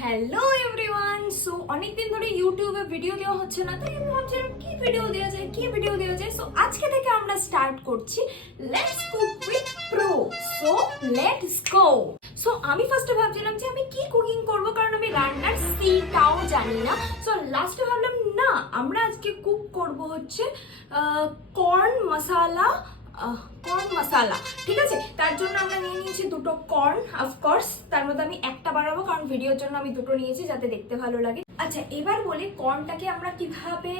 Hello everyone. So অনেকদিন ধরে ইউটিউবে ভিডিও দেওয়া হচ্ছে না, তাই আমি ভাবছিলাম কি ভিডিও দেওয়া যায়। সো আজকে থেকে আমরা স্টার্ট করছি let's cook with pro. So let's go. So আমি ফার্স্টে ভাবছিলাম যে আমি কি কুকিং করব, কারণ আমি রান্নার সিটাও জানি না। সো লাস্টে ভাবলাম না, আমরা আজকে কুক করব হচ্ছে কর্ন মশালা। ঠিক আছে, তার জন্য আমরা নিয়ে নিয়েছি দুটো কর্ন। অফকোর্স তার মধ্যে আমি একটা বানাবো, কারণ ভিডিওর জন্য আমি দুটো নিয়েছি যাতে দেখতে ভালো লাগে। আচ্ছা, এবার বলি কর্নটাকে আমরা কিভাবে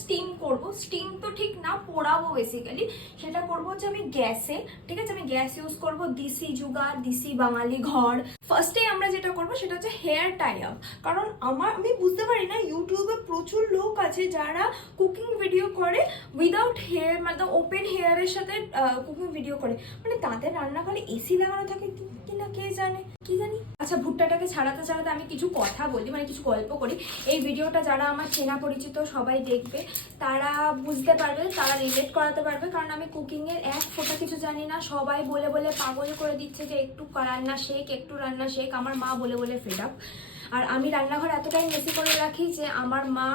স্টিম করব। স্টিম তো ঠিক না, পোড়াবো বেসিক্যালি। সেটা করবো হচ্ছে আমি গ্যাসে। ঠিক আছে, আমি গ্যাস ইউজ করবো, দিশি জুগাড়, দিশি বাঙালি ঘর। ফার্স্টে আমরা যেটা করবো সেটা হচ্ছে হেয়ার টাই আপ। কারণ আমি বুঝতে পারি না, ইউটিউবে প্রচুর লোক আছে যারা কুকিং ভিডিও করে উইদাউট হেয়ার, মানে ওপেন হেয়ারের সাথে কুকিং ভিডিও করে। মানে তাদের রান্নাঘরে এসি লাগানো থাকে কিনা কে জানে, কি জানি। আচ্ছা, ভুট্টাটাকে ছাড়াতে ছাড়াতে আমি কিছু কথা বলি, মানে কিছু গল্প করি। এই ভিডিওটা যারা আমার চেনা পরিচিত সবাই দেখবে, তারা বুঝতে পারবে, তারা রিলেট করাতে পারবে। কারণ আমি কুকিংয়ের এক ফোঁটা কিছু জানি না। সবাই বলে বলে পাগল করে দিচ্ছে যে একটু রান্না শেখ। আমার মা বলে বলে ফেড আপ। আর আমি রান্নাঘর এতটাই মেসি করে রাখি যে আমার মা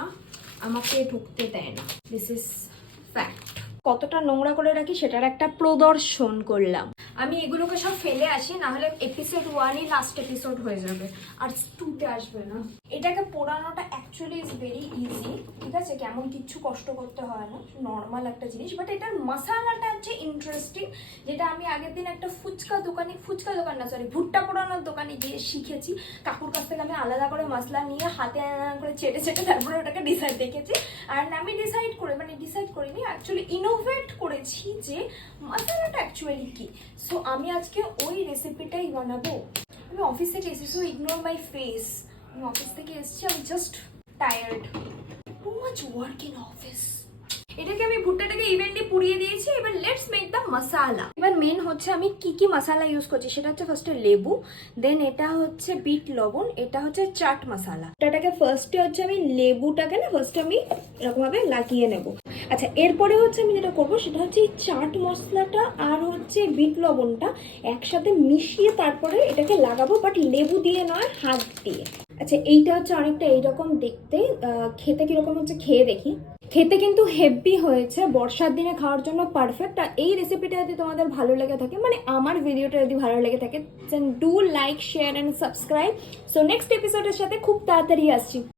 আমাকে ঢুকতে দেয় না। This is fact. কতটা নোংরা করে রাখি সেটার একটা প্রদর্শন করলাম। আমি এগুলোকে সব ফেলে আসি, না হলে এপিসোড 1ই লাস্ট এপিসোড হয়ে যাবে, আর 2তে আসবে না। এটাকে পোড়ানোটা অ্যাকচুয়ালি ইজ ভেরি ইজি। ঠিক আছে, কেমন কিচ্ছু কষ্ট করতে হয় না, নর্মাল একটা জিনিস। বাট এটার মশালাটা হচ্ছে ইন্টারেস্টিং, যেটা আমি আগের দিন একটা ভুট্টা পোড়ানোর দোকানে গিয়ে শিখেছি। কাকুর কাছ থেকে আমি আলাদা করে মশলা নিয়ে হাতে করে চেটে তারপরে ওটাকে দেখেছি। আর আমি ডিসাইড করিনি, অ্যাকচুয়ালি ইনোভেট করেছি যে মশলাটা অ্যাকচুয়ালি কি। সো আমি আজকে ওই রেসিপিটাই বানাবো। আমি অফিস থেকে এসেছি, সো ইগনোর মাই ফেস। আমি অফিস থেকে এসেছি, আমি just tired, too much work in office. এটাকে আমি ভুট্টাটাকে ইভেন্টলি পুড়িয়ে দিয়েছি। এবার লেটস মেক দ্য মশালা। এবার মেন হচ্ছে আমি কি মশালা ইউজ করছি, সেটা হচ্ছে ফার্স্টে লেবু, দেন এটা হচ্ছে বিট লবণ, এটা হচ্ছে চাট মশালা। এটাকে ফার্স্টে হচ্ছে আমি লেবুটাকে আমি এরকমভাবে লাগিয়ে নেব। আচ্ছা, এরপরে হচ্ছে আমি যেটা করবো সেটা হচ্ছে এই চাট মশলাটা আর হচ্ছে বিট লবণটা একসাথে মিশিয়ে তারপরে এটাকে লাগাবো, বাট লেবু দিয়ে নয়, হাত দিয়ে। আচ্ছা, এইটা হচ্ছে অনেকটা এইরকম দেখতে। খেতে কিরকম হচ্ছে খেয়ে দেখি। খেতে কিন্তু হেভি হয়েছে, বর্ষার দিনে খাওয়ার জন্য পারফেক্ট। আর এই রেসিপিটা যদি তোমাদের ভালো লেগে থাকে, মানে আমার ভিডিওটা যদি ভালো লেগে থাকে, then do like, share and subscribe. So next এপিসোডের সাথে খুব তাড়াতাড়ি আসছি।